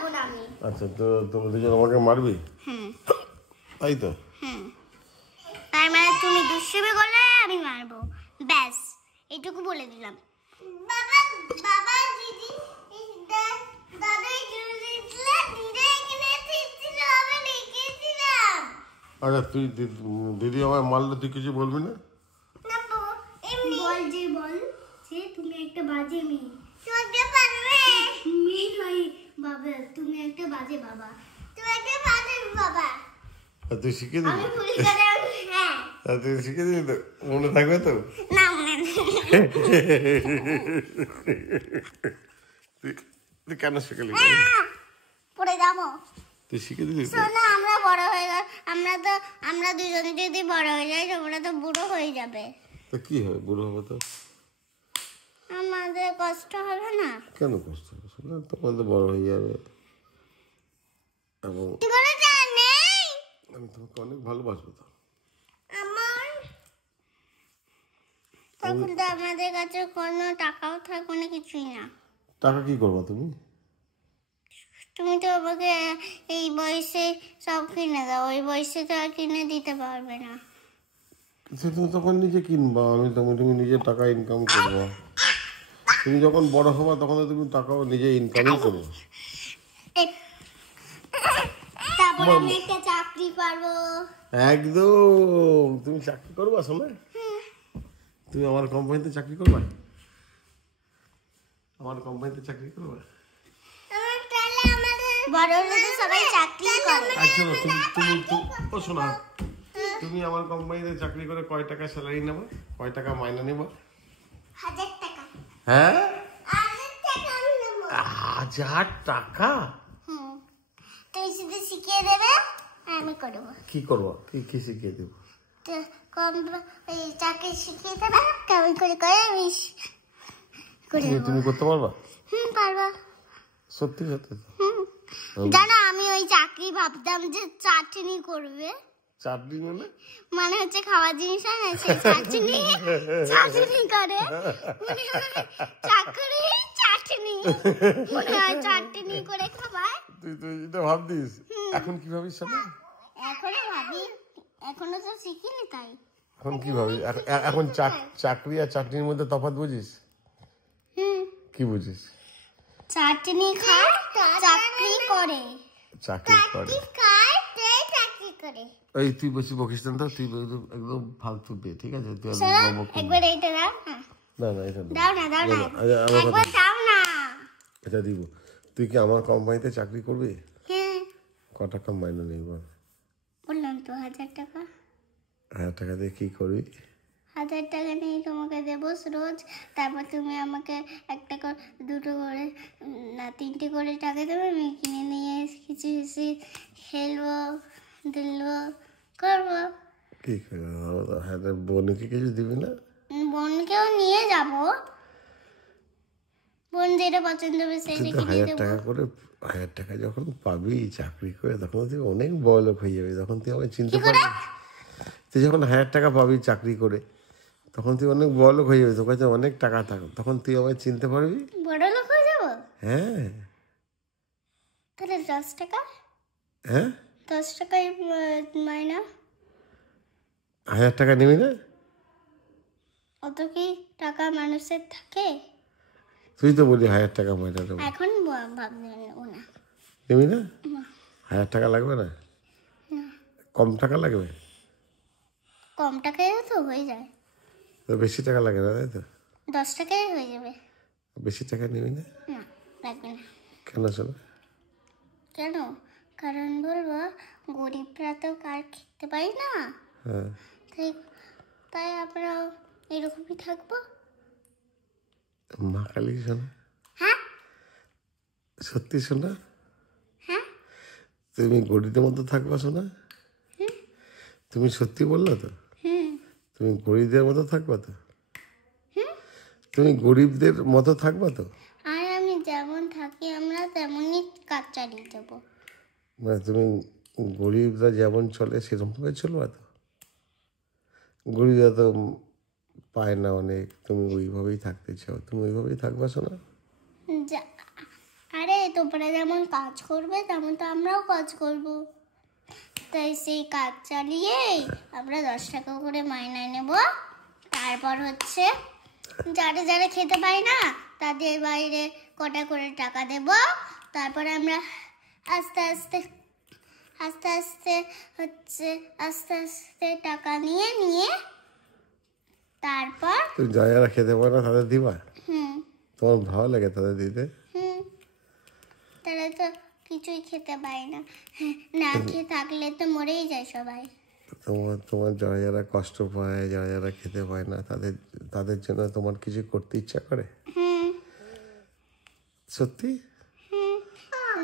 যাবো না আমি। আচ্ছা, তো তুমি দুজন আমাকে মারবি? তাই তো? তার মানে তুমি দুষ্টুমি করলে আমি মারবো, ব্যাস এইটুকু বলে দিলাম। বাবা বাবা দিদি দাদা দিদিলে দিদি এখানে ছিল, আমি লিখেছিলাম। আচ্ছা, তুই দিদি আমায় মারলে তুই কিছু বলবি না? না এমনি বল যে তুমি একটা বাজে মেয়ে। তুমি পারবে মেয়ে নয় বাবা, তুমি একটা বাজে বাবা, তুমি একটা বাজে বাবা। তুই শিখিয়ে দিবি? আমি ভুল করে হ্যাঁ তুই শিখিয়ে দিবি তো? মনে থাকবে তো? না মনে নেই। তুই কেন শিখালি? পড়ে যাবো। তুই শিখে দিলি তো? শোনো, আমরা বড় হয়ে গেল, আমরা দুজন যদি বড় হয়ে যাই তোমরা তো বুড়ো হয়ে যাবে। তো কি হবে, বুড়ো হবে তো? আমাদের কষ্ট হবে না? কেন কষ্ট হবে? শোনা, তোমার তো বড় হয়ে যাবে এবং আমি তোমাকে অনেক ভালোবাসবো। তো আমার তখন তো আমাদের কাছে কোনো টাকাও থাকবে না, কিছুই না। টাকা কি করবো তুমি? তুমি তো আমাকে এই বয়সে সব কিনে দাও, ওই বয়সে তো আর কিনে দিতে পারবে না। তুমি তখন নিজে কিনবা, তুমি নিজে টাকা ইনকাম করবো। তুমি যখন বড় হবা তখন তুমি টাকাও নিজে ইনকামই করবো। তারপর আমি একটা চাকরি পারবো। একদম, তুমি চাকরি করবা শোনা? তুমি আমার কোম্পানিতে চাকরি করবা? আমার কোম্পানিতে চাকরি করবা? বড় লোক সবাই চাকরি করে। আচ্ছা, ও শোনা, তুমি আমার কোম্পানিতে চাকরি করে কয় টাকা স্যালারি নেবো, কয় টাকা মাইনে নেবো? 1000 টাকা। হ্যাঁ, 1000 টাকা আমি নেবো। 1000 টাকা? তুমি শুধু শিখিয়ে দেবে, আমি করব। কি করবো? কি শিখিয়ে দেবো? তো এই চাকরি শিখিয়ে দেবে, কেমন করে করে আমি করে দেবো। তুমি করতে পারবা? পারবো। সত্যি সত্যি? জানো, আমি ওই চাকরি ভাবতাম যে চাটনি করবে। চাটনি মানে হচ্ছে খাওয়ার জিনিস হয় না, সেই চাটনি করে চাটনি মনে হয় চাটনি করে খাবার। তুই এটা ভাবতিস? এখন কি ভাবিস? এখনো ভাবি, এখনো তো শিখিনি তাই। এখন কি ভাবি? এখন চাকরি আর চাটনির মধ্যে তফাৎ বুঝিস? কি বুঝিস? চাটনি খায়, চাকরি করে। চাকরি করে। এই তুই বেশি বকিস না তো, তুই একদম ফালতু বে, ঠিক আছে? তুই একবার এইটা দাও। না এটা দাও না একবার দাও না। এটা দিব। তুই কি আমার কোম্পানিতে চাকরি করবি? হ্যাঁ। ক টাকা মাইনে নেই বল? বললাম তো 1000 টাকা। 1000 টাকা দিয়ে কি করবি? 1000 টাকা নিয়ে তোমাকে দেবো রোজ। তারপর তুমি আমাকে একটা করে, দুটো করে, না 3টে করে টাকা দেবে। আমি কিনে নিয়ে কিছু খেলবো, দুলবো, করবো। কি করবো? হ্যাঁ, বোনকে কিছু দিবি না? বোনকেও নিয়ে যাবো, বোন যেটা পছন্দ হবে সেটা কিনে দেবো। 1000 টাকা যখন পাবি চাকরি করে, তখন তুই অনেক বড় লোক হয়ে যাবি। তখন তুই আমায় চিনতে পারবি। তুই যখন 1000 টাকা পাবি চাকরি করে, তখন তুই অনেক বড় লোক হয়ে যাবি। তোর কাছে অনেক টাকা থাকবে, তখন তুই আমায় চিনতে পারবি। বড় লোক হয়ে যাবো? হ্যাঁ। তাহলে 10 টাকা? হ্যাঁ, 10 টাকায় মাইনা। 1000 টাকা নিবি না? অত কি টাকা মানুষের থাকে? তুই তো বলি 1000 টাকা মাইনা দেবো। এখন ভাবছি না। নিবি না? 1000 টাকা লাগবে না? কম টাকা লাগবে? কম টাকায় তো হয়ে যায়। তো বেশি টাকা লাগে না, তাই তো? 10 টাকায় হয়ে যাবে। বেশি টাকা নিবি না? না, লাগবে না। কেন শোনো? কেন? কারণ বলবো, গরিবরা তো কার খেতে পাই না। হ্যাঁ, তাই আমরা এরকমই থাকবো। মা কালী শোনা? হ্যাঁ। সত্যি শোনা? হ্যাঁ। তুমি গরিবদের মতো থাকবা শোনা? তুমি সত্যি বললো তো? তুমি গরিবদের মতো থাকবা তো? তুমি গরিবদের মতো থাকবা তো? আর আমি যেমন থাকি আমরা তেমনই কাজ চালিয়ে যাবো। মানে তুমি গরিবরা যেমন চলে সেরকমভাবে চলবা তো? গরিবরা তো পায় না অনেক, তুমি ওইভাবেই থাকতে চাও, তুমি ওইভাবেই থাকবা শোনা? আরে তোমরা যেমন কাজ করবে তেমন তো আমরাও কাজ করব, তাই সেই কাজ চালিয়েই আমরা 10 টাকা করে মাইনে নেব। তারপর হচ্ছে যারা যারা খেতে পায় না তাদের বাইরে কটা করে টাকা দেব। তারপর আমরা আস্তে আস্তে আস্তে আস্তে হচ্ছে আস্তে আস্তে টাকা নিয়ে নিয়ে তারপর তুমি যারা খেতে পারে না তাদের দিবা? হুম তোমার ভালো লাগে তাদের দিতে? হুম তারা তো কিছুই খেতে পায় না, না খেয়ে থাকলে তো মরেই যায় সবাই। তোমার যারা যারা কষ্ট পায়, যারা যারা খেতে পায় না, তাদের জন্য তোমার কিছু করতে ইচ্ছা করে? হুম সত্যি? হুম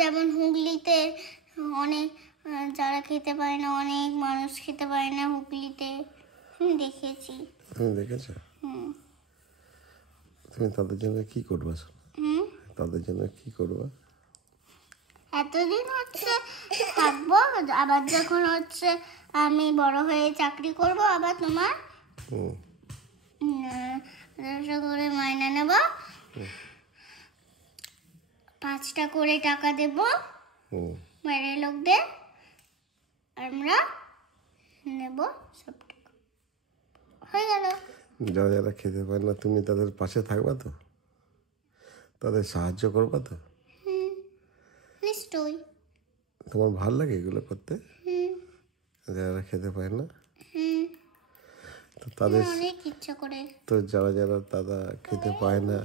যেমন হুগলিতে অনেক যারা খেতে পায় না, অনেক মানুষ খেতে পায় না হুগলিতে, দেখেছি। তুমি দেখেছো? হুম তুমি তাদের জন্য কি করবা? হুম তাদের জন্য কি করবা? এতদিন হচ্ছে থাকবো, আবার যখন হচ্ছে আমি বড় হয়ে চাকরি করব আবার তোমার হুম 10 করে মাইনে নেব, 5টা করে টাকা দেব হুম বাইরের লোকদের, আমরা নেব সব টাকা। হয়ে গেল। যারা যারা খেতে পায় না তুমি তাদের পাশে থাকবা তো? তাদের সাহায্য করবা তো? নিশ্চয়ই। তোমার ভালো লাগে এগুলো করতে? হুম যারা খেতে পায় না হুম তো তাদের, অনেক ইচ্ছা করে। তো যারা যারা তারা খেতে পায় না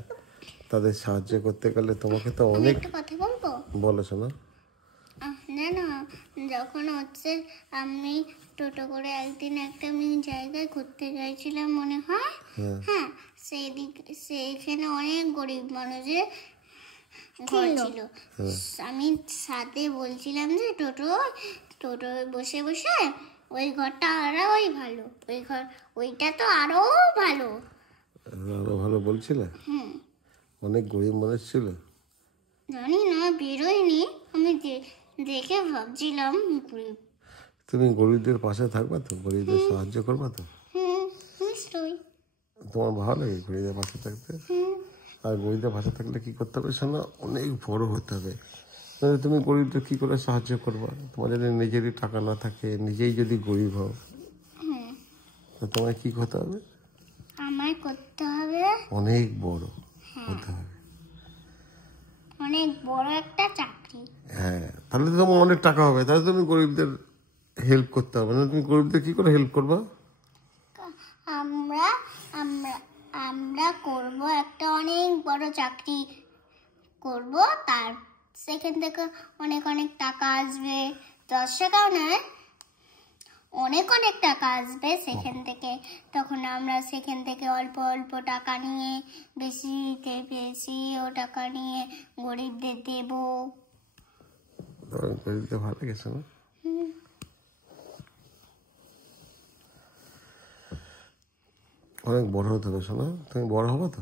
তাদের সাহায্য করতে গেলে তোমাকে তো আমি অনেক, একটা কথা বলবো? বলো শোনো। না না, যখন হচ্ছে আমি টোটো করে একদিন একটা আমি জায়গায় ঘুরতে যাইছিলাম মনে হয়, হ্যাঁ সেইখানে অনেক গরিব মানুষের ঘর ছিল। আমি সাথে বলছিলাম যে টোটো বসে বসে ওই ঘরটা আরোই ভালো, ওইটা তো আরো ভালো। আরো ভালো বলছিলে? হুম অনেক গরিব মানুষ ছিল? জানি না, বেরোয়নি, আমি দেখে ভাবছিলাম গরিব। তুমি গরিবদের পাশে থাকবা তো? গরিবদের সাহায্য করবা তো? হুম নিশ্চয়ই। তোমার ভালো লাগে গরিবদের পাশে থাকতে? আর গরিবদের পাশে থাকলে কি করতে হবে শোনো, অনেক বড় হতে হবে। নাহলে তুমি গরিবদের কি করে সাহায্য করবা? তোমার যদি নিজেরই টাকা না থাকে, নিজেই যদি গরিব হও, তো তোমায় কি করতে হবে? আমায় করতে হবে অনেক বড় হতে হবে। অনেক বড় একটা চাকরি। হ্যাঁ, তাহলে তো তোমার অনেক টাকা হবে, তাহলে তুমি গরিবদের হেল্প করতে হবে। না তুমি গরিবদের কি করে হেল্প করবা? আমরা আমরা আমরা করব একটা অনেক বড় চাকরি করব, তার সেখান থেকে অনেক অনেক টাকা আসবে, 10 টাকাও নয়, অনেক অনেক টাকা আসবে সেখান থেকে। তখন আমরা সেখান থেকে অল্প অল্প টাকা নিয়ে বেশি ও টাকা নিয়ে গরিবদের দেব। গরিবদের ভালো গেছে না? অনেক বড় হতে হবে শোনা, তুমি বড় হবো তো?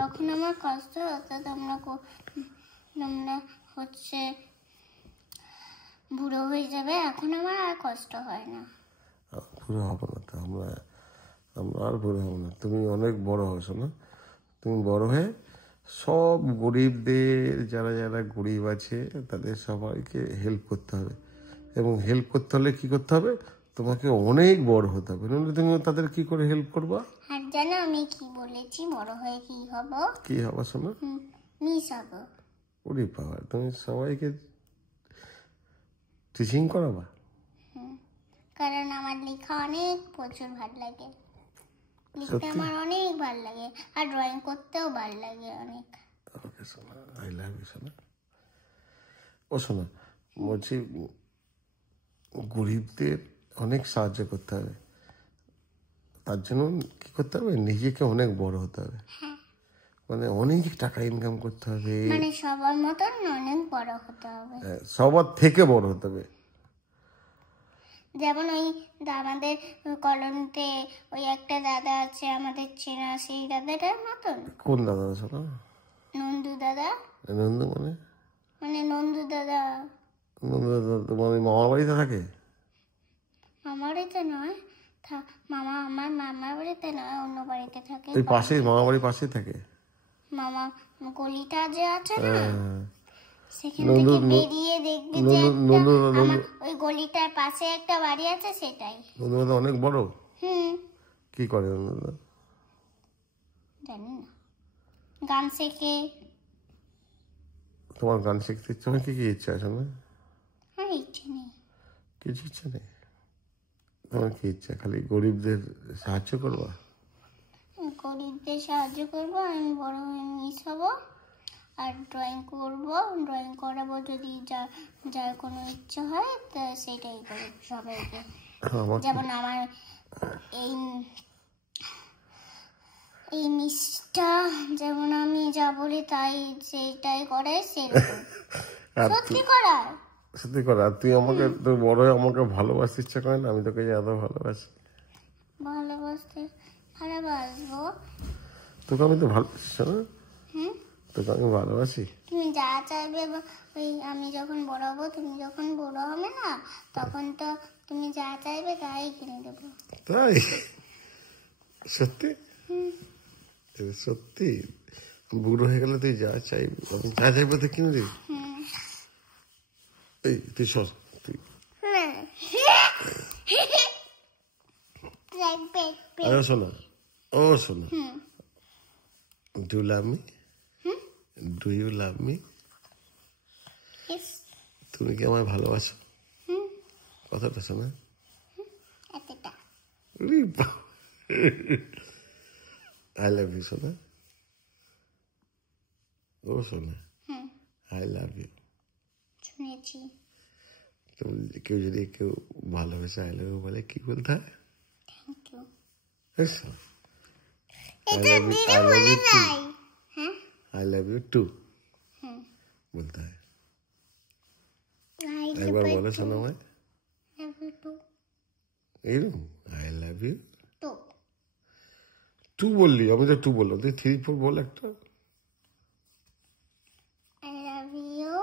তখন আমার কষ্ট হতো, তোমরা হচ্ছে বুড়ো হয়ে যাবে, এখন আমার আর কষ্ট হয় না। বুড়ো হবো না তো, আমরা আর বুড়ো হবো না। তুমি অনেক বড় হও শোনা, তুমি বড় হয়ে সব গরিবদের, যারা যারা গরিব আছে তাদের সবাইকে হেল্প করতে হবে। এবং হেল্প করতে হলে কি করতে হবে? তোমাকে অনেক বড় হতে হবে, নাহলে তুমি তাদের কি করে হেল্প করবা? আর জানো আমি কি বলেছি বড় হয়ে কি হব? কি হবা শোনা? মিস হব। ওরে বাবা, তুমি সবাইকে টিচিং করাবা? কারণ আমার লেখা অনেক প্রচুর ভালো লাগে, লিখতে আমার অনেক ভালো লাগে, আর ড্রয়িং করতেও ভালো লাগে অনেক। ওকে শোনা, আই লাভ ইউ শোনা। ও শোনা, বলছি গরিবদের অনেক সাহায্য করতে হবে, তার জন্য কি করতে হবে? নিজেকে অনেক বড় হতে হবে, মানে অনেক টাকা ইনকাম করতে হবে, মানে সবার মতন অনেক বড় হতে হবে। সবার থেকে বড় হতে হবে। যেমন ওই আমাদের কলোনিতে ওই একটা দাদা আছে আমাদের চেনা, সেই দাদাটার মতন। কোন দাদা শোনা? নন্দু দাদা। নন্দু মানে? মানে নন্দু দাদা নন্দু দাদা তোমার মামার বাড়িতে থাকে? আমার বাড়িতে নয়, আমার মামার বাড়িতে নয়, অন্য বাড়িতে থাকে। ওই পাশেই, মামার বাড়ির পাশেই থাকে? মামা গলিটা যে আছে না হ্যাঁ। সেখান থেকে বেরিয়ে দেখবি যে আমার ওই গলিটার পাশে একটা বাড়ি আছে সেটাই। নন্দুদা অনেক বড়। হুম, কি করে নন্দুদা? জানি না, গান শেখে। তোমার গান শিখতে ইচ্ছে হয়? কি কি ইচ্ছা আছে না? আর ইচ্ছে নেই। কিছু ইচ্ছা নেই? তোমার কি ইচ্ছা? খালি গরিবদের সাহায্য করবা? গরিবদের সাহায্য করব, আমি বড় হয়ে মিস হব, আর ড্রয়িং করব, ড্রয়িং করাবো যদি যার কোনো ইচ্ছে হয় তা সেটাই করব সবাইকে। যেমন আমার এই মিসটা যেমন আমি যা বলি তাই সেটাই করে, সেরকম সত্যি করার। সত্যি করে। আর তুই আমাকে, তুই বড় হয়ে আমাকে ভালোবাসতে ইচ্ছা করে না? আমি তোকে যে এত ভালোবাসি। ভালোবাসবো। তোকে আমি তো ভালোবাসি না? হুম, তোকে আমি ভালোবাসি। তুমি যা চাইবে, ওই আমি যখন বড় হবো, তুমি যখন বড় হবে না তখন তো তুমি যা চাইবে তাই কিনে দেবো। তাই? সত্যি? সত্যি? বুড়ো হয়ে গেলে তুই যা চাইবি, আমি যা চাইবো তুই কিনে দিবি? এই তুই সর, তুই শোনা, ও শোনা, do love me? Do you love me? তুমি কি আমায় ভালোবাসো? কথাটা শোনা। আই লাভ ইউ সোনা। ও সোনা, আই লাভ ইউ। শুনেছি। কেউ যদি কেউ ভালোবেসে আই লাভ ইউ বলে কি বলতে হয়? Thank you. I love you too বলতে হয়। একবার বলে শোনা আমায় এইরকম, আই লাভ ইউ টু বললি, আমি তো টু বললাম, তুই 3 4 বল একটা। I love you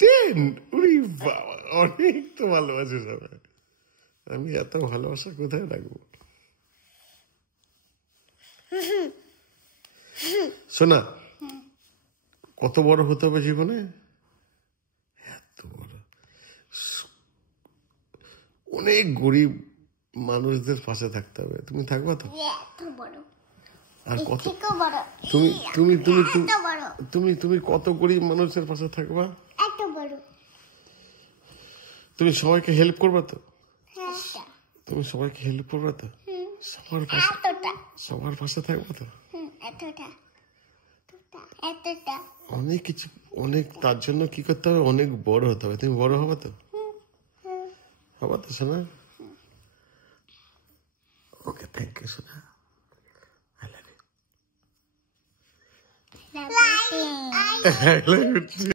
10। উরি বাবা, অনেক তো ভালোবাসি সবাই। আমি এত ভালোবাসা কোথায় রাখবো? শোনা, কত বড় হতে হবে জীবনে? এত বড়, অনেক গরিব মানুষদের পাশে থাকতে হবে। তুমি থাকবা তো? এত বড়। আর কত বড়। তুমি তুমি তুমি এত বড়। তুমি তুমি কত গরিব মানুষের পাশে থাকবা? এত বড়। তুমি সবাইকে হেল্প করবা তো? হ্যাঁ। তুমি সবাইকে হেল্প করবা তো? সবার পাশে থাকবা তো? এতটা। অনেক কিছু, অনেক, তার জন্য কি করতে হবে? অনেক বড় হতে হবে। তুমি বড় হবে তো? হবে তো শোনা? ওকে, থ্যাংক ইউ শোনা। I love you. I love you.